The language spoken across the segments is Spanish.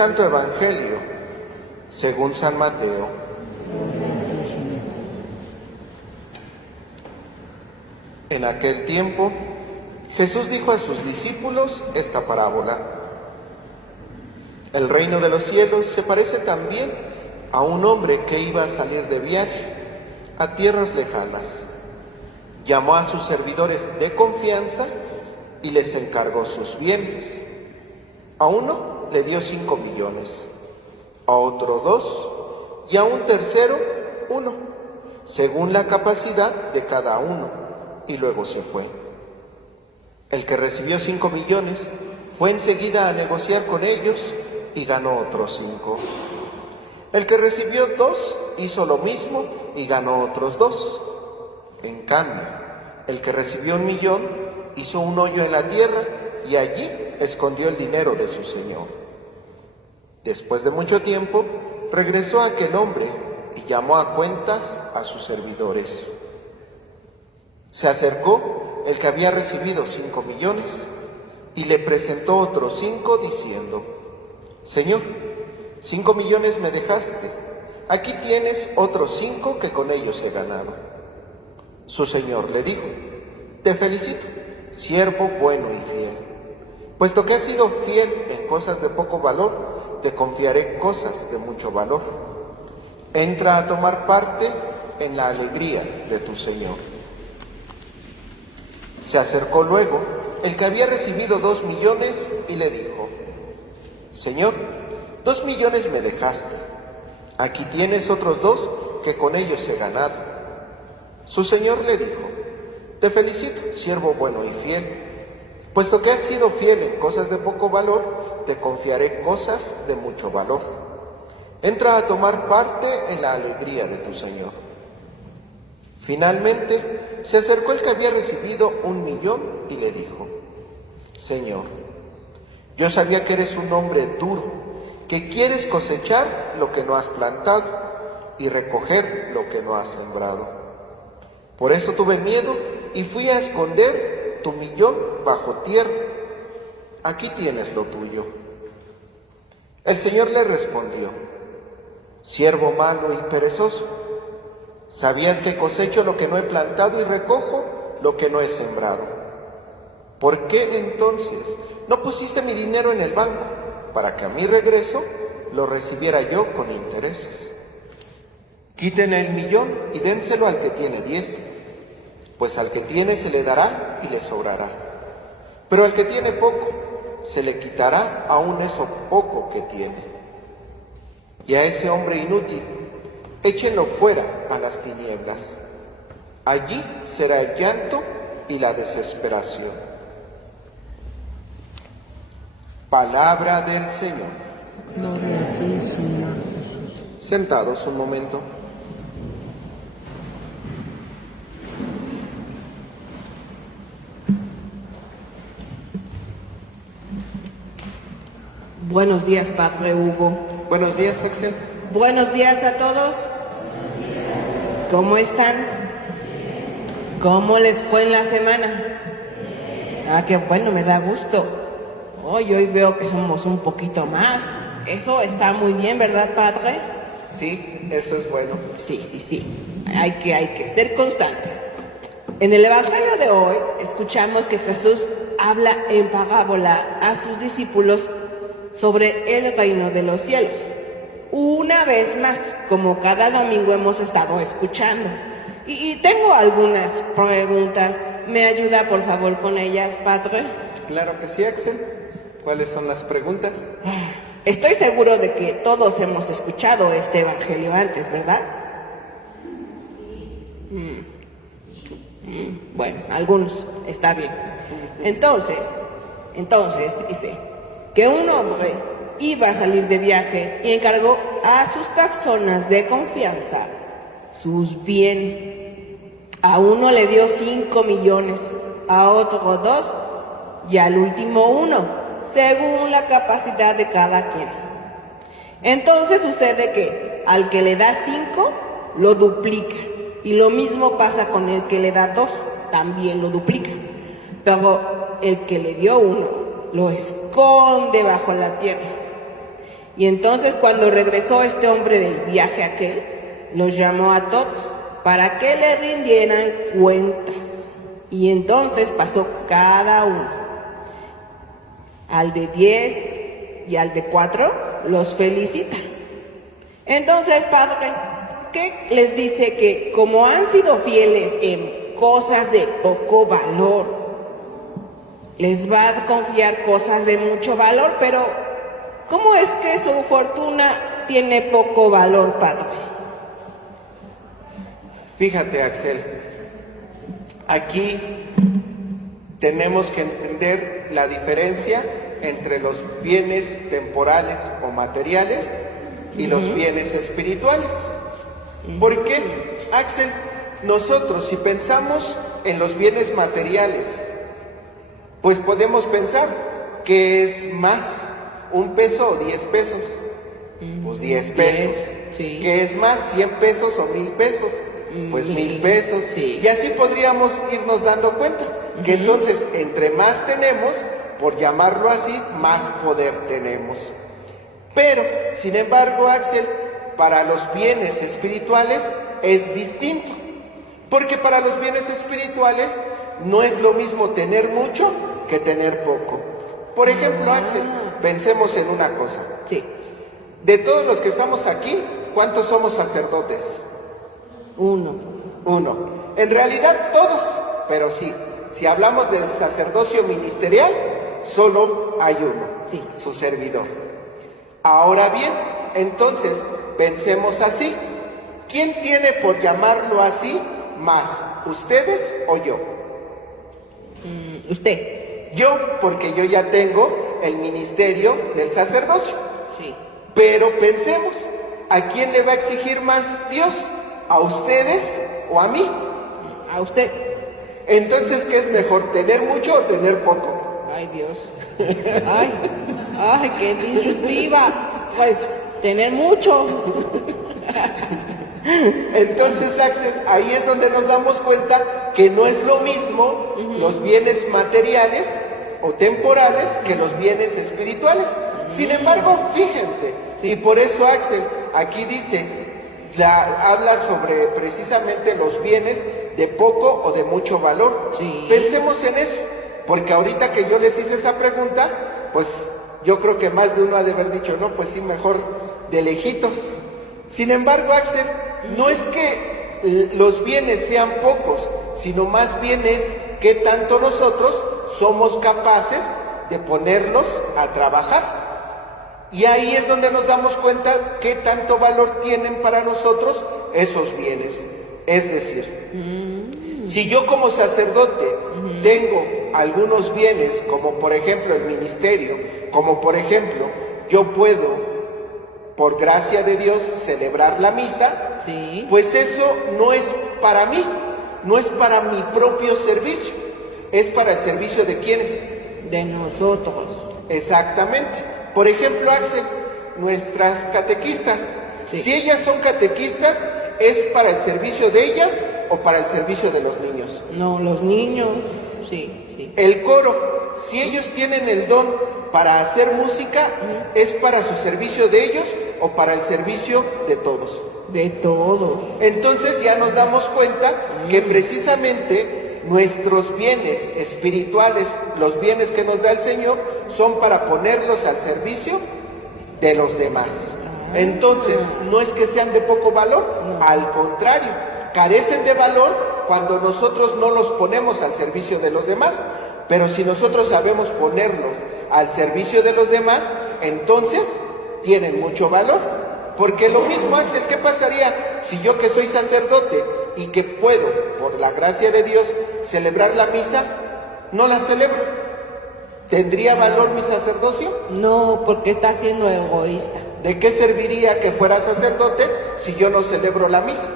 Santo Evangelio según San Mateo. En aquel tiempo, Jesús dijo a sus discípulos esta parábola: el reino de los cielos se parece también a un hombre que iba a salir de viaje a tierras lejanas. Llamó a sus servidores de confianza y les encargó sus bienes. A uno le dio 5 millones, a otro 2 y a un tercero 1, según la capacidad de cada uno, y luego se fue. El que recibió 5 millones fue enseguida a negociar con ellos y ganó otros 5. El que recibió 2 hizo lo mismo y ganó otros 2. En cambio, el que recibió 1 millón hizo un hoyo en la tierra y allí escondió el dinero de su señor. Después de mucho tiempo, regresó aquel hombre y llamó a cuentas a sus servidores. Se acercó el que había recibido 5 millones y le presentó otros 5 diciendo: Señor, 5 millones me dejaste, aquí tienes otros 5 que con ellos he ganado. Su señor le dijo: te felicito, siervo bueno y fiel. Puesto que has sido fiel en cosas de poco valor, te confiaré cosas de mucho valor. Entra a tomar parte en la alegría de tu señor. Se acercó luego el que había recibido 2 millones y le dijo: Señor, 2 millones me dejaste, aquí tienes otros 2 que con ellos he ganado. Su señor le dijo: te felicito, siervo bueno y fiel. Puesto que has sido fiel en cosas de poco valor, te confiaré cosas de mucho valor. Entra a tomar parte en la alegría de tu señor. Finalmente, se acercó el que había recibido 1 millón y le dijo: Señor, yo sabía que eres un hombre duro, que quieres cosechar lo que no has plantado y recoger lo que no has sembrado. Por eso tuve miedo y fui a esconder tu millón bajo tierra. Aquí tienes lo tuyo. El Señor le respondió: siervo malo y perezoso, ¿sabías que cosecho lo que no he plantado y recojo lo que no he sembrado? ¿Por qué entonces no pusiste mi dinero en el banco para que a mi regreso lo recibiera yo con intereses? Quiten el millón y dénselo al que tiene 10, pues al que tiene se le dará y le sobrará. Pero al que tiene poco, se le quitará aún eso poco que tiene. Y a ese hombre inútil, échenlo fuera a las tinieblas. Allí será el llanto y la desesperación. Palabra del Señor. Gloria a ti, Señor Jesús. Sentados un momento. Buenos días, Padre Hugo. Buenos días, Axel. Buenos días a todos. ¿Cómo están? ¿Cómo les fue en la semana? Ah, qué bueno, me da gusto. Hoy veo que somos un poquito más. Eso está muy bien, ¿verdad, Padre? Sí, eso es bueno. Sí. Hay que ser constantes. En el Evangelio de hoy escuchamos que Jesús habla en parábola a sus discípulos sobre el reino de los cielos. Una vez más, como cada domingo hemos estado escuchando. Y tengo algunas preguntas. ¿Me ayuda, por favor, con ellas, Padre? Claro que sí, Axel. ¿Cuáles son las preguntas? Estoy seguro de que todos hemos escuchado este evangelio antes, ¿verdad? Bueno, algunos, está bien. Entonces dice que un hombre iba a salir de viaje y encargó a sus personas de confianza sus bienes. A uno le dio 5 millones, a otro 2 y al último 1, según la capacidad de cada quien. Entonces sucede que al que le da 5, lo duplica. Y lo mismo pasa con el que le da 2, también lo duplica. Pero el que le dio 1, lo esconde bajo la tierra. Y entonces cuando regresó este hombre del viaje aquel, los llamó a todos para que le rindieran cuentas. Y entonces pasó cada uno. Al de 10 y al de 4 los felicita. Entonces, padre, ¿qué les dice? Que como han sido fieles en cosas de poco valor, les va a confiar cosas de mucho valor, pero ¿cómo es que su fortuna tiene poco valor, padre? Fíjate, Axel, aquí tenemos que entender la diferencia entre los bienes temporales o materiales y los bienes espirituales. ¿Por qué, Axel? Nosotros, si pensamos en los bienes materiales, pues podemos pensar que es más, 1 peso o 10 pesos. Pues 10 pesos. Sí. ¿Qué es más, 100 pesos o 1000 pesos? Pues 1000 pesos. Sí. Y así podríamos irnos dando cuenta que entonces entre más tenemos, por llamarlo así, más poder tenemos. Pero, sin embargo, Axel, para los bienes espirituales es distinto. Porque para los bienes espirituales no es lo mismo tener mucho que tener poco. Por ejemplo, Axel, pensemos en una cosa. Sí. De todos los que estamos aquí, ¿cuántos somos sacerdotes? 1. 1. En realidad todos, pero sí, si hablamos del sacerdocio ministerial, solo hay uno, Sí. su servidor. Ahora bien, entonces, pensemos así. ¿Quién tiene, por llamarlo así, más, ustedes o yo? Usted. Yo, porque yo ya tengo el ministerio del sacerdocio. Sí. Pero pensemos, ¿a quién le va a exigir más Dios? ¿A ustedes o a mí? A usted. Entonces, ¿qué es mejor, tener mucho o tener poco? Ay, Dios. Ay, qué disruptiva. Pues, tener mucho. Entonces, Axel, ahí es donde nos damos cuenta que no es lo mismo los bienes materiales o temporales que los bienes espirituales. Sin embargo, fíjense, y por eso, Axel, aquí dice, habla sobre precisamente los bienes de poco o de mucho valor. Sí. Pensemos en eso, porque ahorita que yo les hice esa pregunta, pues yo creo que más de uno ha de haber dicho, no, pues sí, mejor de lejitos. Sin embargo, Axel, no es que los bienes sean pocos, sino más bien es que tanto nosotros somos capaces de ponerlos a trabajar. Y ahí es donde nos damos cuenta qué tanto valor tienen para nosotros esos bienes. Es decir, si yo como sacerdote tengo algunos bienes, como por ejemplo el ministerio, como por ejemplo yo puedo, por gracia de Dios, celebrar la misa, Sí. pues eso no es para mí, no es para mi propio servicio, es para el servicio de quienes. De nosotros. Exactamente. Por ejemplo, Axel, nuestras catequistas, Sí. si ellas son catequistas, ¿es para el servicio de ellas o para el servicio de los niños? No, los niños. Sí. El coro, si ellos tienen el don para hacer música, ¿es para su servicio de ellos o para el servicio de todos? De todos. Entonces ya nos damos cuenta que precisamente nuestros bienes espirituales, los bienes que nos da el Señor, son para ponerlos al servicio de los demás. Entonces, no es que sean de poco valor, al contrario, carecen de valor cuando nosotros no los ponemos al servicio de los demás. Pero si nosotros sabemos ponerlos al servicio de los demás, entonces tienen mucho valor. Porque lo mismo, Axel, ¿qué pasaría si yo, que soy sacerdote y que puedo, por la gracia de Dios, celebrar la misa, no la celebro? ¿Tendría valor mi sacerdocio? No, porque está siendo egoísta. ¿De qué serviría que fuera sacerdote si yo no celebro la misa?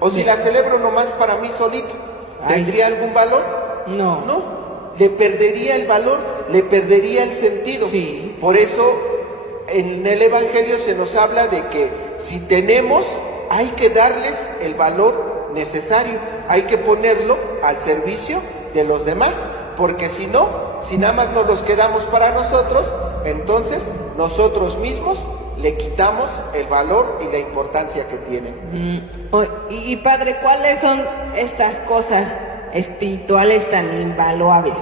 O si la celebro nomás para mí solito, ¿tendría algún valor? No. No, le perdería el valor, le perdería el sentido. Sí. Por eso en el Evangelio se nos habla de que si tenemos, hay que darles el valor necesario, hay que ponerlo al servicio de los demás, porque si no, si nada más nos los quedamos para nosotros, entonces nosotros mismos le quitamos el valor y la importancia que tienen. Y padre, ¿cuáles son estas cosas espirituales tan invaluables?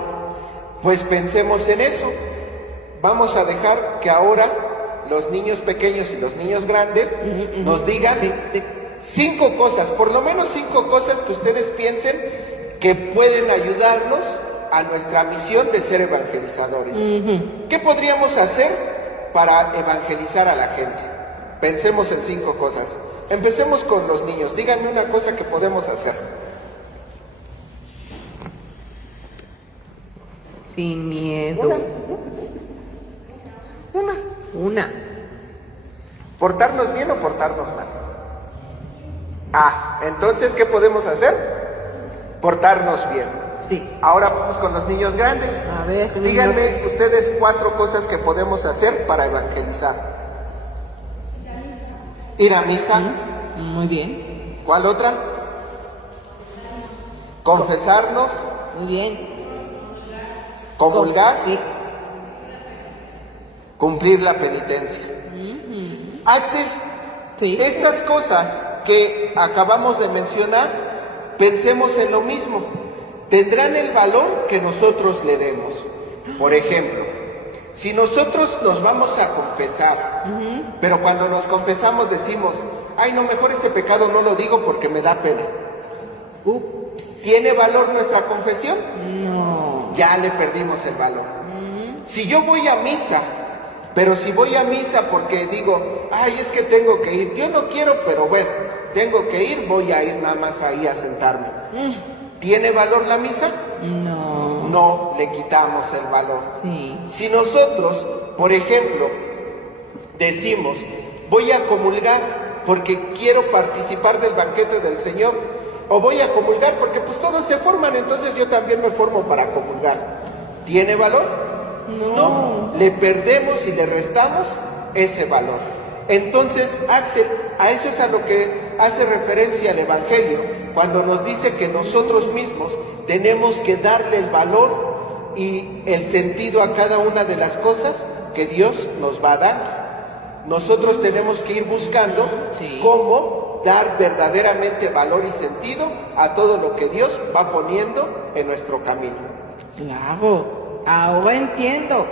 Pues pensemos en eso. Vamos a dejar que ahora los niños pequeños y los niños grandes nos digan 5 cosas, por lo menos 5 cosas que ustedes piensen que pueden ayudarnos a nuestra misión de ser evangelizadores. ¿Qué podríamos hacer para evangelizar a la gente? Pensemos en 5 cosas. Empecemos con los niños. Díganme una cosa que podemos hacer. Sin miedo. Una. ¿Portarnos bien o portarnos mal? Entonces, ¿qué podemos hacer? Portarnos bien. Sí. Ahora vamos con los niños grandes. A ver, díganme ustedes 4 cosas que podemos hacer para evangelizar. Ir a misa. Muy bien. ¿Cuál otra? Confesarnos. Muy bien. Comulgar. Sí. Cumplir la penitencia. Axel, Sí. estas cosas que acabamos de mencionar, pensemos en lo mismo. Tendrán el valor que nosotros le demos. Por ejemplo, si nosotros nos vamos a confesar, pero cuando nos confesamos decimos, ay, no, mejor este pecado no lo digo porque me da pena. ¿Tiene valor nuestra confesión? No. Ya le perdimos el valor. Si yo voy a misa, pero si voy a misa porque digo, ay, es que tengo que ir, yo no quiero, pero bueno, tengo que ir, voy a ir nada más ahí a sentarme. ¿Tiene valor la misa? No. No, le quitamos el valor. Sí. Si nosotros, por ejemplo, decimos, voy a comulgar porque quiero participar del banquete del Señor, o voy a comulgar porque pues todos se forman, entonces yo también me formo para comulgar, ¿tiene valor? No, le perdemos y le restamos ese valor. Entonces, Axel, a eso es a lo que hace referencia el Evangelio, cuando nos dice que nosotros mismos tenemos que darle el valor y el sentido a cada una de las cosas que Dios nos va dando. Nosotros tenemos que ir buscando cómo dar verdaderamente valor y sentido a todo lo que Dios va poniendo en nuestro camino. Claro, ahora entiendo.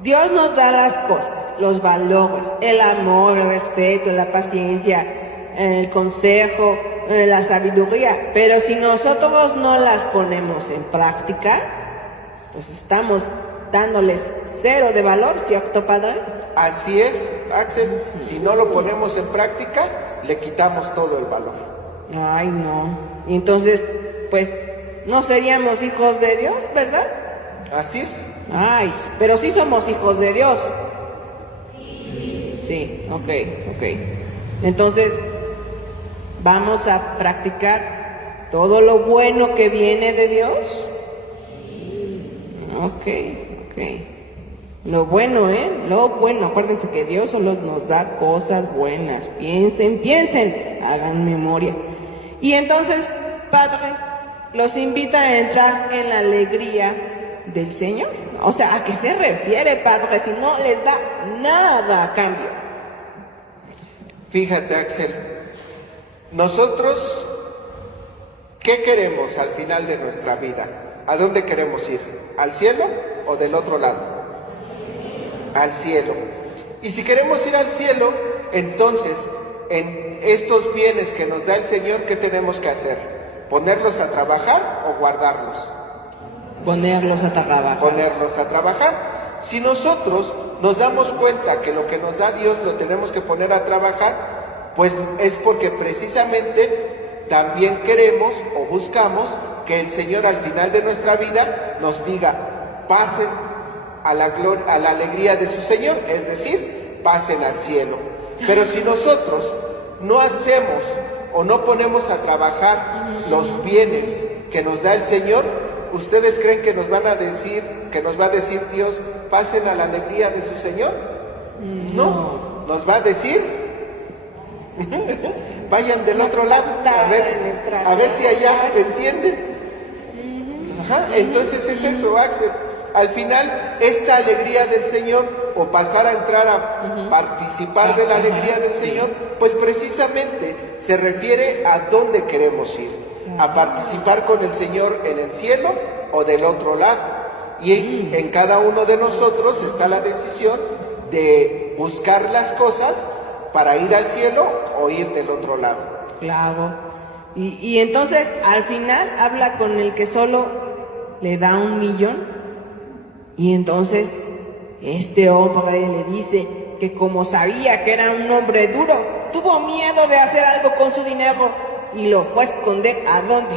Dios nos da las cosas, los valores, el amor, el respeto, la paciencia, el consejo, la sabiduría. Pero si nosotros no las ponemos en práctica, pues estamos dándoles 0 de valor, ¿cierto, padre? Así es, Axel. Si no lo ponemos en práctica, le quitamos todo el valor. Ay, no. Y entonces, pues, no seríamos hijos de Dios, ¿verdad? Así es. Ay, pero sí somos hijos de Dios. Sí, ok. Entonces, vamos a practicar todo lo bueno que viene de Dios. Ok. Lo bueno, lo bueno. Acuérdense que Dios solo nos da cosas buenas. Piensen, hagan memoria. Y entonces, Padre, los invita a entrar en la alegría del Señor. O sea, ¿a qué se refiere, Padre? Si no les da nada a cambio. Fíjate, Axel, nosotros, ¿qué queremos al final de nuestra vida? ¿A dónde queremos ir? ¿Al cielo o del otro lado? Al cielo. Y si queremos ir al cielo, entonces, en estos bienes que nos da el Señor, ¿qué tenemos que hacer? ¿Ponerlos a trabajar o guardarlos? Ponerlos a trabajar. Ponerlos a trabajar. Si nosotros nos damos cuenta que lo que nos da Dios lo tenemos que poner a trabajar, pues es porque precisamente también queremos o buscamos que el Señor al final de nuestra vida nos diga, pasen a la gloria, a la alegría de su Señor, es decir, pasen al cielo. Pero si nosotros no hacemos o no ponemos a trabajar los bienes que nos da el Señor, ¿ustedes creen que nos van a decir, que nos va a decir Dios, pasen a la alegría de su Señor? No, nos va a decir, vayan del otro lado, a ver si allá entienden. Entonces es eso, Axel. Al final, esta alegría del Señor, o pasar a entrar a participar de la alegría del Señor, pues precisamente se refiere a dónde queremos ir, a participar con el Señor en el cielo o del otro lado. Y en cada uno de nosotros está la decisión de buscar las cosas para ir al cielo o ir del otro lado. Claro. Y entonces, al final, habla con el que solo le da 1 millón. Y entonces, este hombre le dice que como sabía que era un hombre duro, tuvo miedo de hacer algo con su dinero y lo fue a esconder. ¿A dónde?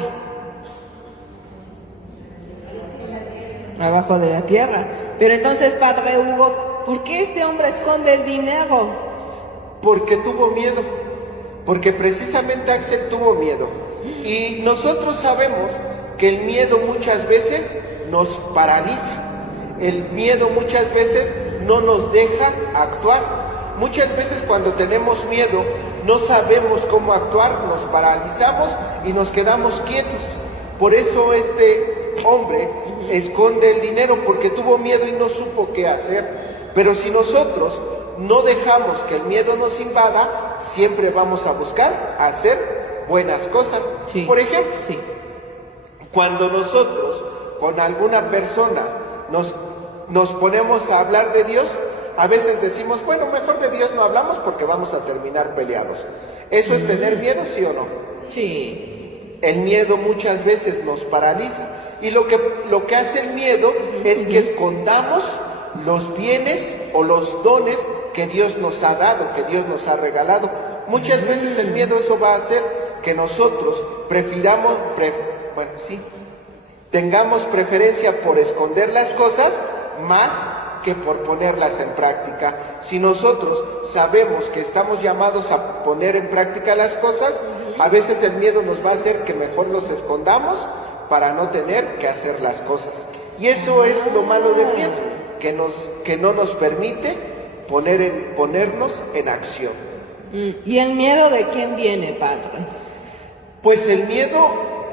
Abajo de la tierra. Pero entonces, Padre Hugo, ¿por qué este hombre esconde el dinero? Porque tuvo miedo, porque precisamente Axel tuvo miedo. Y nosotros sabemos que el miedo muchas veces nos paraliza, el miedo muchas veces no nos deja actuar. Muchas veces cuando tenemos miedo no sabemos cómo actuar, nos paralizamos y nos quedamos quietos. Por eso este hombre esconde el dinero, porque tuvo miedo y no supo qué hacer. Pero si nosotros no dejamos que el miedo nos invada, siempre vamos a buscar hacer buenas cosas. Sí. Por ejemplo, cuando nosotros con alguna persona nos ponemos a hablar de Dios, a veces decimos, bueno, mejor de Dios no hablamos porque vamos a terminar peleados. ¿Eso es tener miedo, sí o no? Sí. El miedo muchas veces nos paraliza. Y lo que hace el miedo es que escondamos los bienes o los dones que Dios nos ha dado, que Dios nos ha regalado. Muchas veces el miedo eso va a hacer que nosotros tengamos preferencia por esconder las cosas más que por ponerlas en práctica. Si nosotros sabemos que estamos llamados a poner en práctica las cosas, a veces el miedo nos va a hacer que mejor los escondamos para no tener que hacer las cosas. Y eso es lo malo del miedo, que no nos permite ponernos en acción. ¿Y el miedo de quién viene, Padre? Pues el miedo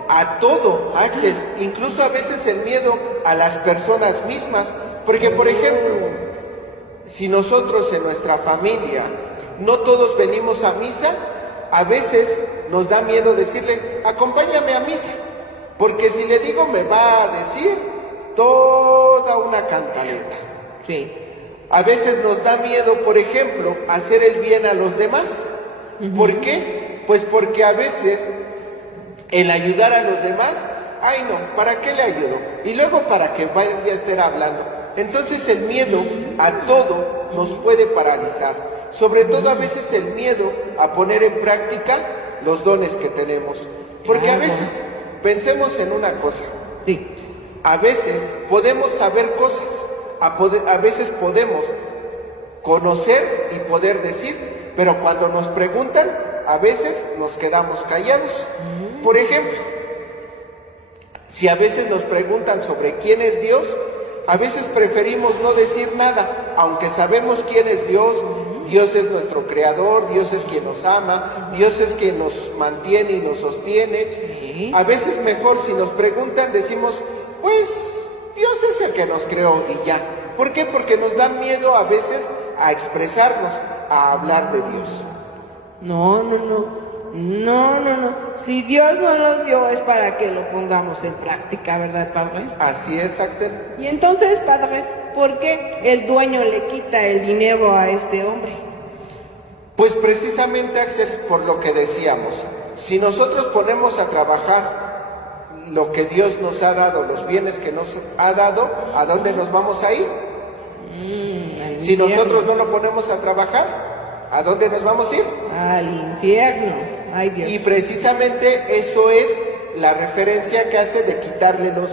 a todo, Axel, incluso a veces el miedo a las personas mismas, porque por ejemplo, si nosotros en nuestra familia no todos venimos a misa, a veces nos da miedo decirle, acompáñame a misa, porque si le digo me va a decir toda una cantaleta. Sí. A veces nos da miedo, por ejemplo, hacer el bien a los demás. ¿Por qué? Pues porque a veces el ayudar a los demás, ay no, ¿para qué le ayudo? Y luego para que vaya a estar hablando. Entonces el miedo a todo nos puede paralizar. Sobre todo a veces el miedo a poner en práctica los dones que tenemos. Porque a veces, pensemos en una cosa. Sí. A veces podemos saber cosas, a veces podemos conocer y poder decir, pero cuando nos preguntan, a veces nos quedamos callados. Por ejemplo, si a veces nos preguntan sobre quién es Dios, a veces preferimos no decir nada, aunque sabemos quién es Dios. Dios es nuestro creador, Dios es quien nos ama, Dios es quien nos mantiene y nos sostiene. A veces mejor si nos preguntan decimos, pues Dios es el que nos creó y ya. ¿Por qué? Porque nos da miedo a veces a expresarnos, a hablar de Dios. No. Si Dios nos lo dio es para que lo pongamos en práctica, ¿verdad, Padre? Así es, Axel. Y entonces, Padre, ¿por qué el dueño le quita el dinero a este hombre? Pues precisamente, Axel, por lo que decíamos, si nosotros ponemos a trabajar lo que Dios nos ha dado, los bienes que nos ha dado, ¿a dónde nos vamos a ir? Si nosotros no lo ponemos a trabajar, ¿a dónde nos vamos a ir? Al infierno. Ay, Dios. Y precisamente eso es la referencia que hace de quitarle los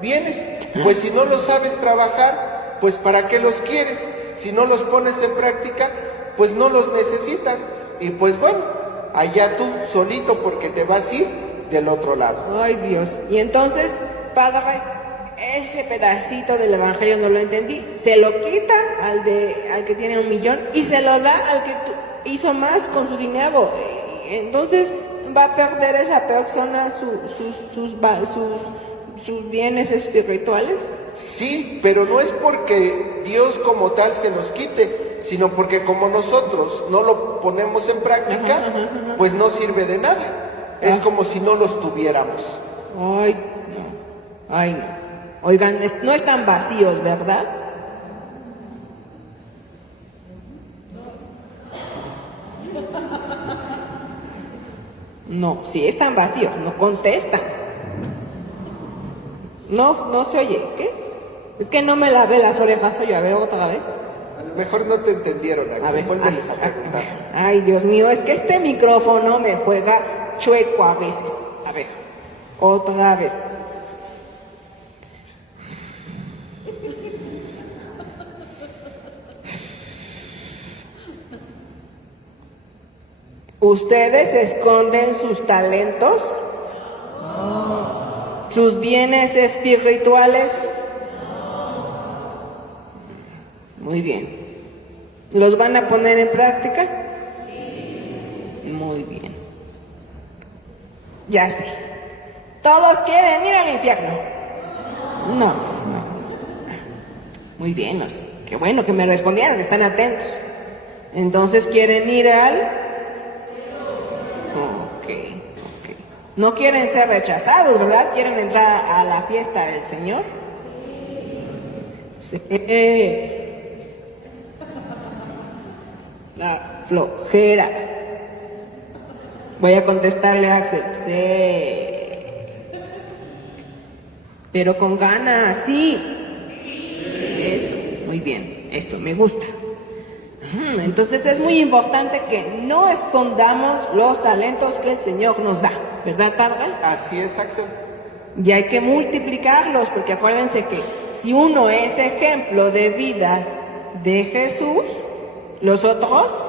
bienes. Pues si no los sabes trabajar, pues ¿para qué los quieres? Si no los pones en práctica, pues no los necesitas. Y pues bueno, allá tú solito, porque te vas a ir del otro lado. Ay, Dios. Y entonces, Padre, ese pedacito del evangelio no lo entendí. Se lo quita al que tiene 1 millón y se lo da al que hizo más con su dinero. Entonces va a perder esa persona sus bienes espirituales? Sí, pero no es porque Dios como tal se nos quite, sino porque como nosotros no lo ponemos en práctica, pues no sirve de nada. Es como si no los tuviéramos. Ay, no. Ay, no. Oigan, no están vacíos, ¿verdad? No, sí están vacíos, no contestan. No se oye, ¿qué? Es que no me lavé las orejas hoy, a ver otra vez. A lo mejor no te entendieron, Axel. A ver, Vuélveles a preguntar. ay, Dios mío, es que este micrófono me juega chueco a veces. A ver, otra vez. ¿Ustedes esconden sus talentos? ¿Sus bienes espirituales? Muy bien. ¿Los van a poner en práctica? Muy bien. Ya sé. ¿Todos quieren ir al infierno? No. Muy bien, qué bueno que me respondieron, están atentos. Entonces, ¿quieren ir al...? Ok. No quieren ser rechazados, ¿verdad? ¿Quieren entrar a la fiesta del Señor? Sí. La flojera. Voy a contestarle a Axel. Sí. Pero con ganas, sí. Eso, muy bien. Eso, me gusta. Entonces es muy importante que no escondamos los talentos que el Señor nos da, ¿verdad, Padre? Así es, Axel. Y hay que multiplicarlos, porque acuérdense que si uno es ejemplo de vida de Jesús, los otros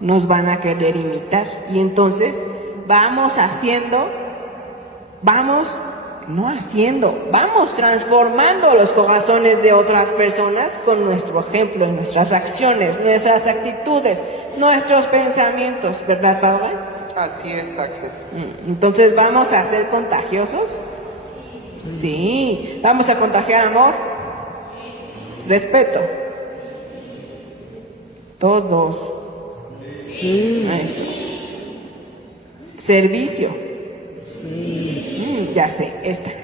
nos van a querer imitar. Y entonces vamos transformando los corazones de otras personas con nuestro ejemplo, nuestras acciones, nuestras actitudes, nuestros pensamientos, ¿verdad, Padre? Así es, Axel. Entonces, ¿vamos a ser contagiosos? Sí. ¿Vamos a contagiar amor? Respeto. Todos. Eso. Servicio. Ya sé,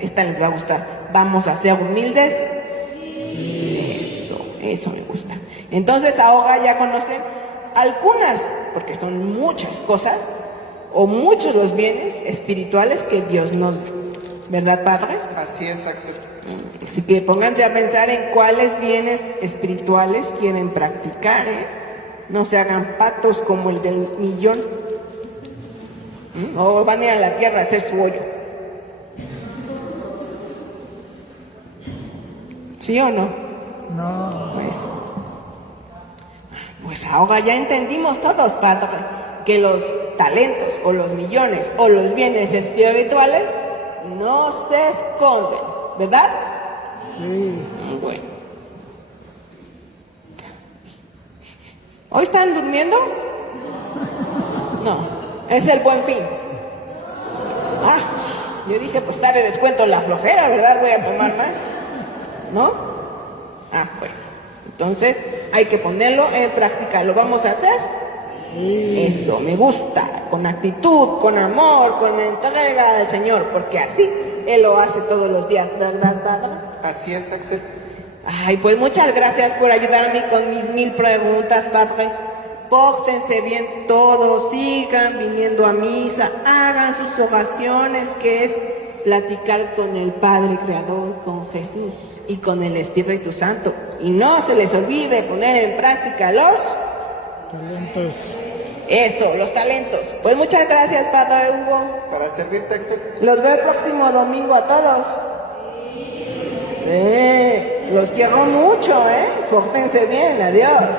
esta les va a gustar. ¿Vamos a ser humildes? Eso me gusta. Entonces ahora ya conocen algunas, porque son muchas cosas, o muchos los bienes espirituales que Dios nos da. ¿Verdad, Padre? Así es, Axel. Así que pónganse a pensar en cuáles bienes espirituales quieren practicar, ¿eh? No se hagan patos como el del millón. O van a ir a la tierra a hacer su hoyo. ¿Sí o no? No. Pues ahora ya entendimos todos, Padre, que los talentos o los millones o los bienes espirituales no se esconden, ¿verdad? Sí. Bueno. ¿Hoy están durmiendo? No, es el Buen Fin. Yo dije, pues está de descuento la flojera, ¿verdad? Voy a tomar más, ¿no? Bueno. Entonces hay que ponerlo en práctica. ¿Lo vamos a hacer? Sí. Eso, me gusta. Con actitud, con amor, con entrega al Señor, porque así Él lo hace todos los días, ¿verdad, Padre? Así es, Axel. Pues muchas gracias por ayudarme con mis 1000 preguntas, Padre. Pórtense bien todos, sigan viniendo a misa, hagan sus oraciones, que es platicar con el Padre Creador, con Jesús y con el Espíritu Santo. Y no se les olvide poner en práctica los Talentos. Eso, los talentos. Pues muchas gracias, Padre Hugo. Para servirte, Axel. Los veo el próximo domingo a todos. Sí, los quiero mucho, ¿eh? Pórtense bien, adiós.